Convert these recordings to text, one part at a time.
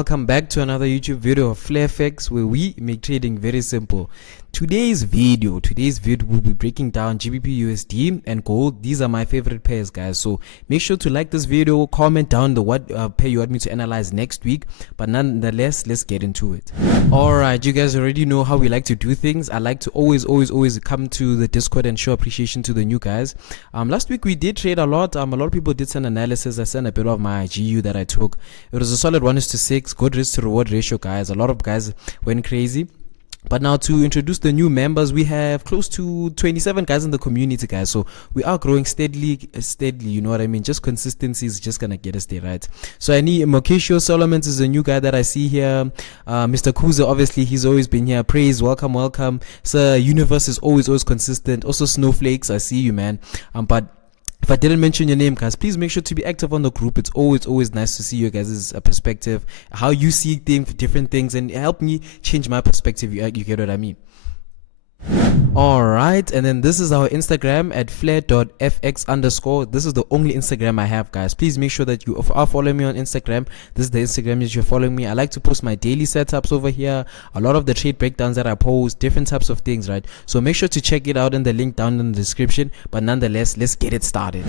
welcome back to another YouTube video of FlareFX, where we make trading very simple. Today's video will be breaking down GBPUSD and gold. These are my favorite pairs, guys, so make sure to like this video, comment down what pair you want me to analyze next week. But nonetheless, let's get into it. Alright, you guys already know how we like to do things. I like to always come to the Discord and show appreciation to the new guys. Last week we did trade a lot. A lot of people did send analysis. I sent a bit of my GU that I took. It was a solid 1:6, good risk to reward ratio, guys. A lot of guys went crazy. But now, to introduce the new members, we have close to 27 guys in the community, guys. So we are growing steadily, you know what I mean? Just consistency is just gonna get us there, right? So I need Mokesho Solomons is a new guy that I see here. Mr. Kuza, obviously he's always been here. Praise, welcome. Sir Universe is always consistent. Also Snowflakes, I see you, man. But if I didn't mention your name, guys, please make sure to be active on the group. It's always nice to see you guys' perspective, how you see things, different things, and help me change my perspective. You get what I mean? Alright, and then this is our Instagram at flare.fx_. This is the only Instagram I have, guys. Please make sure that you are following me on Instagram. This is the Instagram that you're following me. I like to post my daily setups over here, a lot of the trade breakdowns that I post, different types of things, right? So make sure to check it out in the link down in the description. But nonetheless, let's get it started.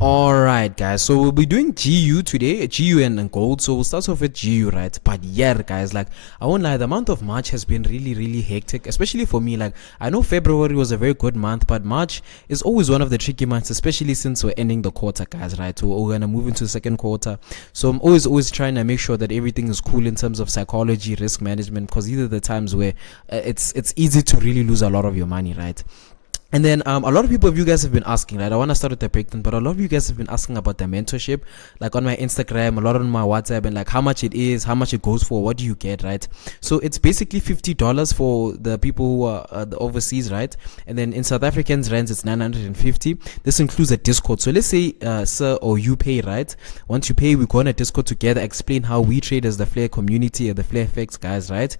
Alright, guys, so we'll be doing GU today, GU and gold. So we'll start off with GU, right? But yeah, guys, like, I won't lie, the month of March has been really hectic, especially for me. Like, I know February was a very good month, but March is always one of the tricky months, especially since we're ending the quarter, guys, right? So we're gonna move into the second quarter. So I'm always trying to make sure that everything is cool in terms of psychology, risk management, because these are the times where it's easy to really lose a lot of your money, right? And then a lot of people of you guys have been asking, right? I want to start with the breakdown, but a lot of you guys have been asking about the mentorship, like on my Instagram, a lot on my WhatsApp, and like how much it is, how much it goes for, what do you get, right? So it's basically $50 for the people who are the overseas, right? And then in South Africans rands, it's 950. This includes a Discord. So let's say sir or you pay, right? Once you pay, we go on a Discord together, explain how we trade as the Flare community or the Flare FX guys, right?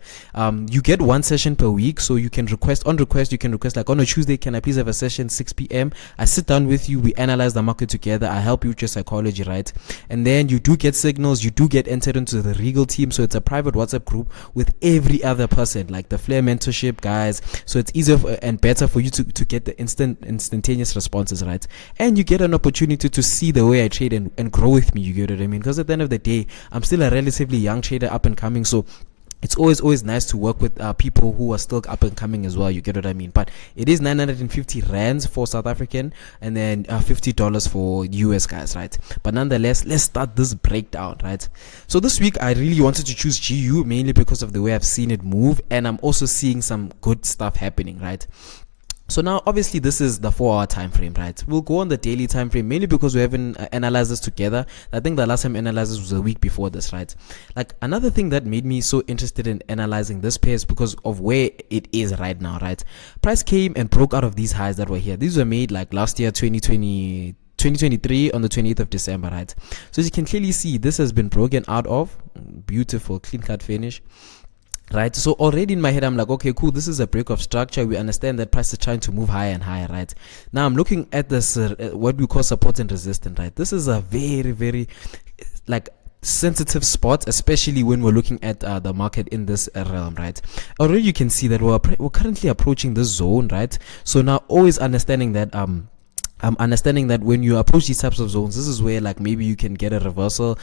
You get one session per week, so you can request you can request like on a Tuesday, can I please have a session 6 p.m. I sit down with you, we analyze the market together, I help you with your psychology, right? And then you do get signals, you do get entered into the Regal team. So it's a private WhatsApp group with every other person, like the Flare mentorship guys. So it's easier and better for you to get the instantaneous responses, right? And you get an opportunity to see the way I trade and grow with me, you get what I mean? Because at the end of the day, I'm still a relatively young trader, up and coming, so it's always nice to work with people who are still up and coming as well, you get what I mean? But it is 950 rands for South African, and then $50 for US guys, right? But nonetheless, let's start this breakdown, right? So this week I really wanted to choose GU mainly because of the way I've seen it move, and I'm also seeing some good stuff happening, right? So now obviously this is the 4-hour time frame, right? We'll go on the daily time frame mainly because we haven't analyzed this together. I think the last time analyzed this was a week before this, right? Like, another thing that made me so interested in analyzing this pair is because of where it is right now, right? Price came and broke out of these highs that were here. These were made like last year, 2023 on the 28th of December, right? So as you can clearly see, this has been broken out of. Beautiful clean cut finish, right? So already in my head I'm like, okay, cool, this is a break of structure. We understand that price is trying to move higher and higher, right? Now I'm looking at this what we call support and resistance, right? This is a very like sensitive spot, especially when we're looking at the market in this realm, right? Already you can see that we're currently approaching this zone, right? So now always understanding that I'm understanding that when you approach these types of zones, this is where like maybe you can get a reversal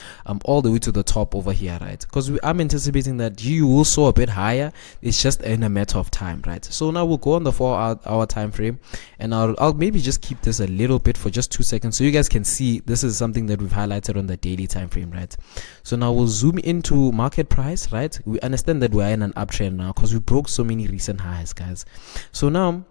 all the way to the top over here, right? Because I'm anticipating that you will soar a bit higher. It's just in a matter of time, right? So now we'll go on the 4-hour time frame, and I'll maybe just keep this a little bit for just 2 seconds so you guys can see this is something that we've highlighted on the daily time frame, right? So now we'll zoom into market price, right? We understand that we're in an uptrend now because we broke so many recent highs, guys. So now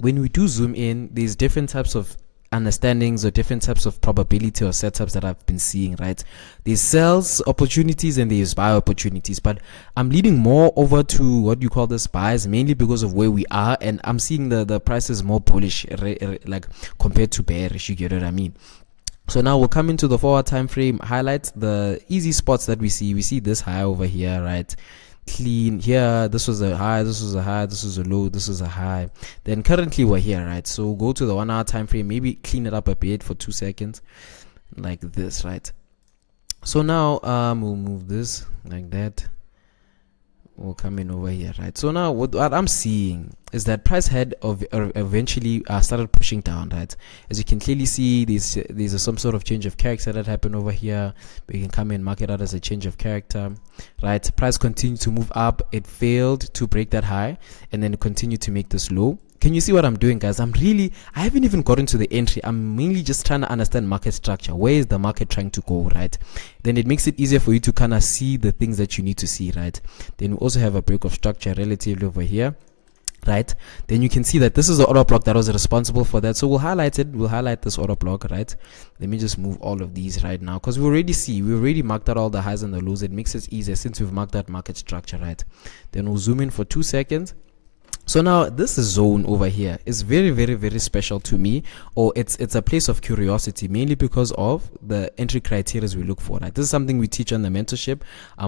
when we do zoom in, there's different types of understandings or different types of probability or setups that I've been seeing, right? There's sales opportunities and there's buy opportunities, but I'm leading more over to what you call this buys, mainly because of where we are, and I'm seeing the prices more bullish like compared to bearish, you get what I mean? So now we'll come into the 4-hour time frame, highlight the easy spots that we see this high over here, right? Clean here, this was a high, this was a high, this was a low, this is a high. Then currently we're here, right? So go to the 1 hour time frame, maybe clean it up a bit for 2 seconds like this, right? So now we'll move this like that. We'll come in over here, right? So now what I'm seeing is that price had eventually started pushing down, right? As you can clearly see, there's some sort of change of character that happened over here. We can come in, mark it out as a change of character, right? Price continued to move up. It failed to break that high, and then it continued to make this low. Can you see what I'm doing, guys? I haven't even gotten to the entry. I'm mainly just trying to understand market structure. Where is the market trying to go, right? Then it makes it easier for you to kind of see the things that you need to see, right? Then we also have a break of structure relatively over here, right? Then you can see that this is the order block that was responsible for that. So we'll highlight it. We'll highlight this order block, right? Let me just move all of these right now, because we already marked out all the highs and the lows. It makes it easier since we've marked that market structure, right? Then we'll zoom in for 2 seconds. So now this zone over here is very, very, very special to me, or it's a place of curiosity, mainly because of the entry criteria we look for, right? This is something we teach on the mentorship,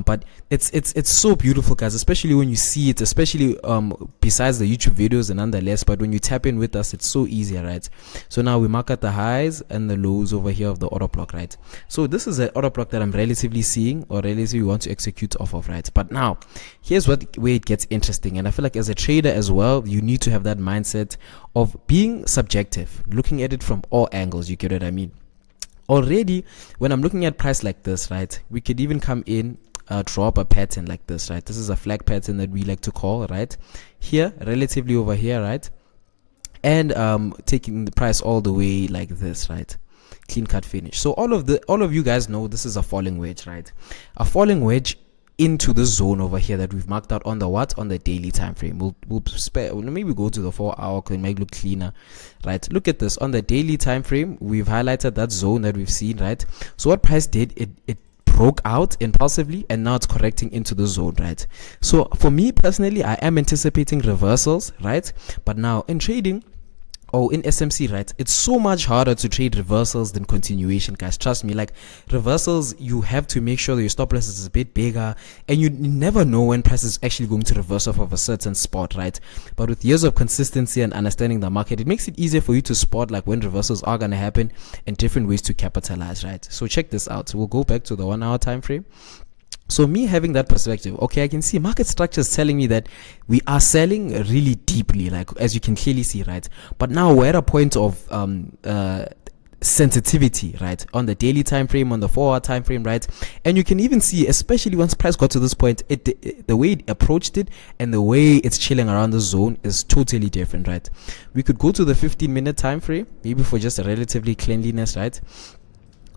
but it's so beautiful, guys, especially when you see it, especially besides the YouTube videos and nonetheless, but when you tap in with us, it's so easy, right? So now we mark out the highs and the lows over here of the order block, right? So this is an order block that I'm relatively seeing, or relatively want to execute off of, right? But now here's where it gets interesting, and I feel like as a trader as well, you need to have that mindset of being subjective, looking at it from all angles. You get what I mean? Already, when I'm looking at price like this, right, we could even come in, drop a pattern like this, right? This is a flag pattern that we like to call, right? Here, relatively over here, right? And taking the price all the way like this, right? Clean cut finish. So all of you guys know this is a falling wedge, right? A falling wedge into the zone over here that we've marked out on the daily time frame. We'll maybe go to the 4-hour, can make it look cleaner, right? Look at this on the daily time frame. We've highlighted that zone that we've seen, right? So what price did, it broke out impulsively, and now it's correcting into the zone, right? So for me personally, I am anticipating reversals, right? But now in trading, or in SMC, right, it's so much harder to trade reversals than continuation, guys. Trust me, like reversals, you have to make sure that your stop loss is a bit bigger, and you never know when price is actually going to reverse off of a certain spot, right? But with years of consistency and understanding the market, it makes it easier for you to spot like when reversals are going to happen and different ways to capitalize, right? So check this out. We'll go back to the 1-hour time frame. So me having that perspective, okay, I can see market structure is telling me that we are selling really deeply, like as you can clearly see, right? But now we're at a point of sensitivity, right, on the daily time frame, on the 4-hour time frame, right? And you can even see, especially once price got to this point, the way it approached it and the way it's chilling around the zone is totally different, right? We could go to the 15-minute time frame, maybe for just a relatively cleanliness, right?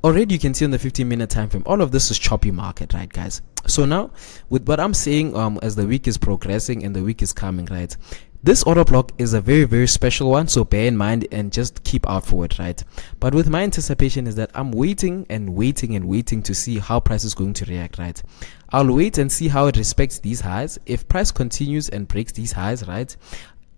Already you can see on the 15-minute time frame, all of this is choppy market, right, guys? So now with what I'm saying, as the week is progressing and the week is coming, right, this order block is a very, very special one, so bear in mind and just keep out for it, right? But with my anticipation is that I'm waiting and waiting and waiting to see how price is going to react, right? I'll wait and see how it respects these highs. If price continues and breaks these highs, right,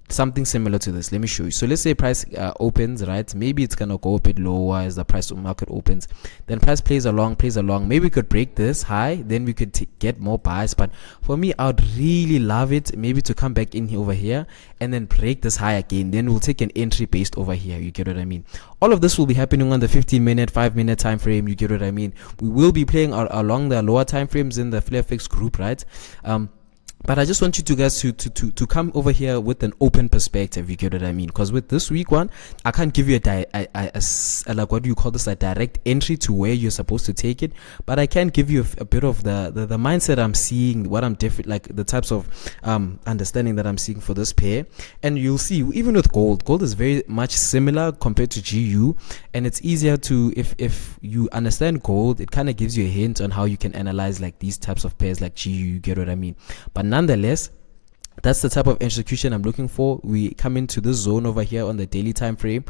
something similar to this, let me show you. So let's say price opens, right? Maybe it's gonna go a bit lower as the price market opens, then price plays along. Maybe we could break this high, then we could get more buys. But for me, I would really love it maybe to come back in here over here and then break this high again. Then we'll take an entry based over here. You get what I mean? All of this will be happening on the 15-minute, 5-minute time frame. You get what I mean? We will be playing along the lower time frames in the FlareFX group, right? But I just want you guys to come over here with an open perspective. You get what I mean? Because with this week one, I can't give you like, what do you call this, a direct entry to where you're supposed to take it. But I can give you a bit of the mindset I'm seeing, what I'm different, like the types of understanding that I'm seeing for this pair. And you'll see even with gold is very much similar compared to GU, and it's easier to, if you understand gold, it kind of gives you a hint on how you can analyze like these types of pairs like GU. You get what I mean? But nonetheless, that's the type of execution I'm looking for. We come into this zone over here on the daily time frame.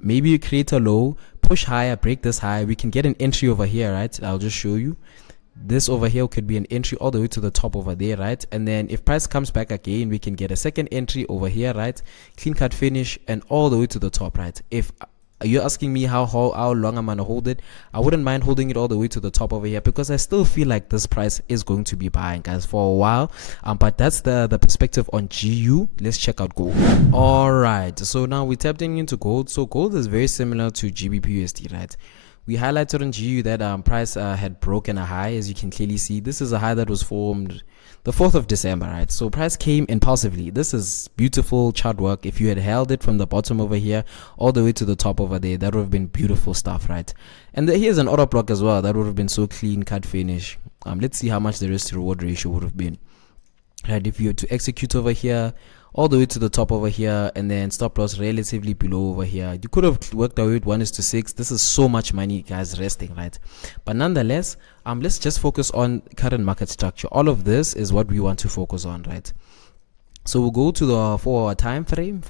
Maybe you create a low, push higher, break this high. We can get an entry over here, right? I'll just show you. This over here could be an entry all the way to the top over there, right? And then if price comes back again, we can get a second entry over here, right? Clean cut finish and all the way to the top, right? If you're asking me how long I'm gonna hold it, I wouldn't mind holding it all the way to the top over here, because I still feel like this price is going to be buying, guys, for a while. But that's the perspective on GU. Let's check out gold. All right, so now we tapped into gold. So gold is very similar to GBPUSD, right? We highlighted on GU that price had broken a high. As you can clearly see, this is a high that was formed the 4th of December, right? So price came impulsively. This is beautiful chart work. If you had held it from the bottom over here all the way to the top over there, that would have been beautiful stuff, right? And here's an order block as well. That would have been so clean cut finish. Let's see how much the risk to reward ratio would have been, right? If you were to execute over here all the way to the top over here, and then stop loss relatively below over here, you could have worked away with 1:6. This is so much money, guys, resting, right? But nonetheless, let's just focus on current market structure. All of this is what we want to focus on, right? So we'll go to the 4-hour time frame,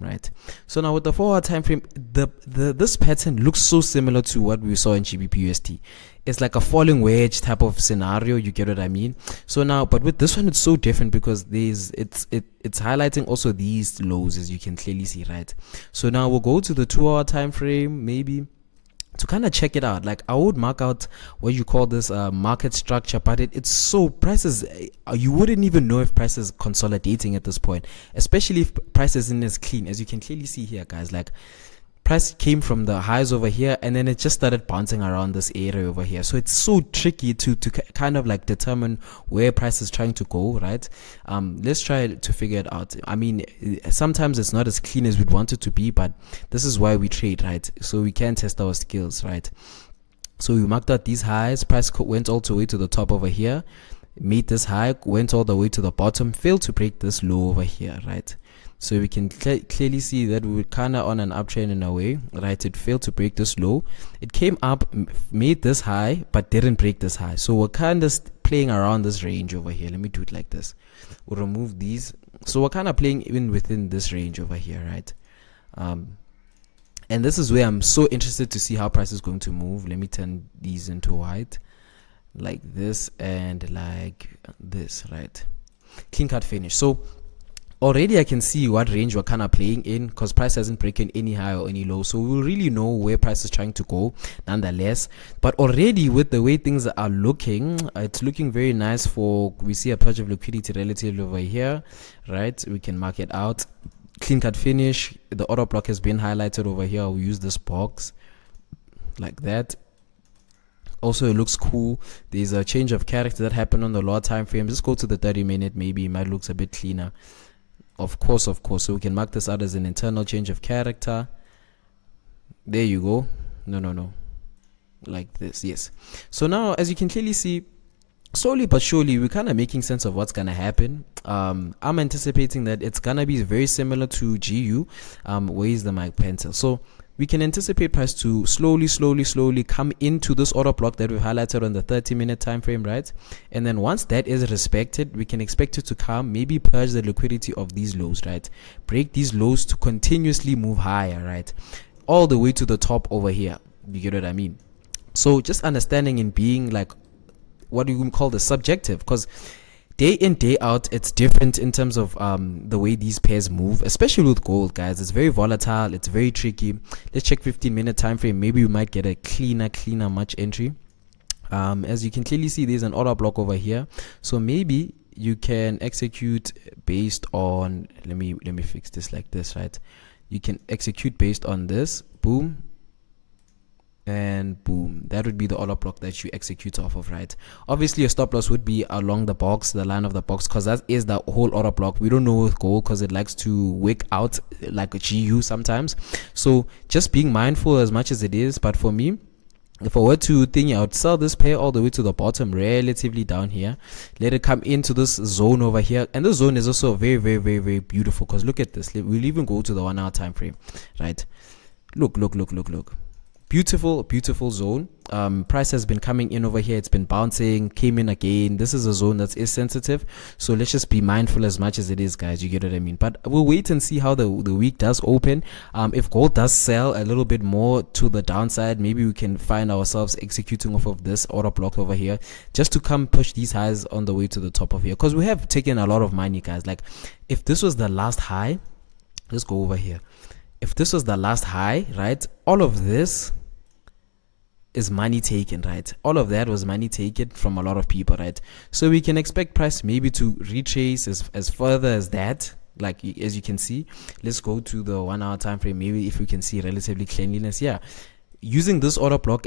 right? So now with the 4-hour time frame, this pattern looks so similar to what we saw in GBPUSD. It's like a falling wedge type of scenario, you get what I mean? So now, but with this one, it's so different because it's highlighting also these lows, as you can clearly see, right? So now we'll go to the 2-hour time frame, maybe, to kind of check it out. Like, I would mark out what you call this market structure, but it's so prices, you wouldn't even know if price is consolidating at this point, especially if price isn't as clean. As you can clearly see here, guys, like, price came from the highs over here and then it just started bouncing around this area over here. So it's so tricky to kind of like determine where price is trying to go, right? Let's try to figure it out. I mean, sometimes it's not as clean as we'd want it to be, but this is why we trade, right? So we can test our skills, right? So we marked out these highs. Price went all the way to the top over here, made this high, went all the way to the bottom, failed to break this low over here, right? So we can clearly see that we were kind of on an uptrend in a way, right? It failed to break this low. It came up, made this high, but didn't break this high. So we're kind of playing around this range over here. Let me do it like this. We'll remove these. So we're kind of playing even within this range over here, right? And this is where I'm so interested to see how price is going to move. Let me turn these into white, like this and like this, right? Clean cut finish. So already I can see what range we're kind of playing in, because price hasn't broken any high or any low, so we'll really know where price is trying to go nonetheless. But already with the way things are looking, it's looking very nice. We see a purge of liquidity relatively over here, right? We can mark it out. Clean cut finish. The order block has been highlighted over here. We'll use this box like that. Also, it looks cool. There's a change of character that happened on the lower time frame. Just go to the 30-minute, maybe it might look a bit cleaner. Of course. So we can mark this out as an internal change of character. There you go. No. Like this, yes. So now, as you can clearly see, slowly but surely, we're kind of making sense of what's going to happen. I'm anticipating that it's going to be very similar to GU. Where is the mic pencil? So we can anticipate price to slowly come into this order block that we've highlighted on the 30-minute time frame, right? And then once that is respected, we can expect it to come, maybe purge the liquidity of these lows, right? Break these lows to continuously move higher, right? All the way to the top over here. You get what I mean? So just understanding and being like, what do you call the subjective? Because day in, day out, it's different in terms of the way these pairs move, especially with gold, guys. It's very volatile. It's very tricky. Let's check 15-minute time frame. Maybe we might get a cleaner much entry. As you can clearly see, there's an order block over here. So maybe you can execute based on, let me fix this like this, right? You can execute based on this. Boom. And boom, that would be the order block that you execute off of, right? Obviously your stop loss would be along the box, the line of the box, because that is the whole order block. We don't know with gold because it likes to wick out like a GU sometimes. So just being mindful as much as it is. But for me, if I were to think, I would sell this pair all the way to the bottom, relatively down here, let it come into this zone over here. And this zone is also very beautiful, because look at this. We'll even go to the 1 hour time frame, right? Look. Beautiful zone. Price has been coming in over here. It's been bouncing, came in again. This is a zone that is sensitive, so let's just be mindful as much as it is, guys. You get what I mean? But we'll wait and see how the week does open. If gold does sell a little bit more to the downside, maybe we can find ourselves executing off of this order block over here, just to come push these highs on the way to the top of here, because we have taken a lot of money, guys. Like, if this was the last high, let's go over here. If this was the last high, right, all of this is money taken, right? All of that was money taken from a lot of people, right? So we can expect price maybe to retrace as further as that. Like, as you can see, let's go to the 1 hour time frame. Maybe if we can see relatively cleanliness, yeah, using this order block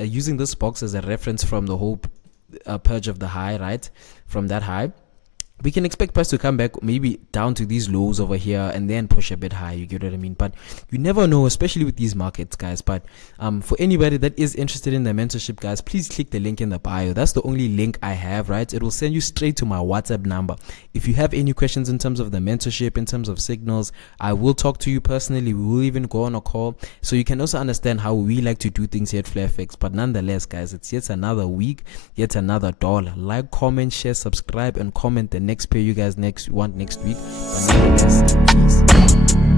using this box as a reference from the whole purge of the high, right? From that high, we can expect price to come back maybe down to these lows over here and then push a bit high. You get what I mean? But you never know, especially with these markets, guys. But for anybody that is interested in the mentorship, guys, please click the link in the bio. That's the only link I have, right? It will send you straight to my WhatsApp number. If you have any questions in terms of the mentorship, in terms of signals, I will talk to you personally. We will even go on a call, so you can also understand how we like to do things here at FlareFX. But nonetheless, guys, it's yet another week, yet another dollar. Like, comment, share, subscribe, and comment the next pair you guys want next week. But nonetheless, peace.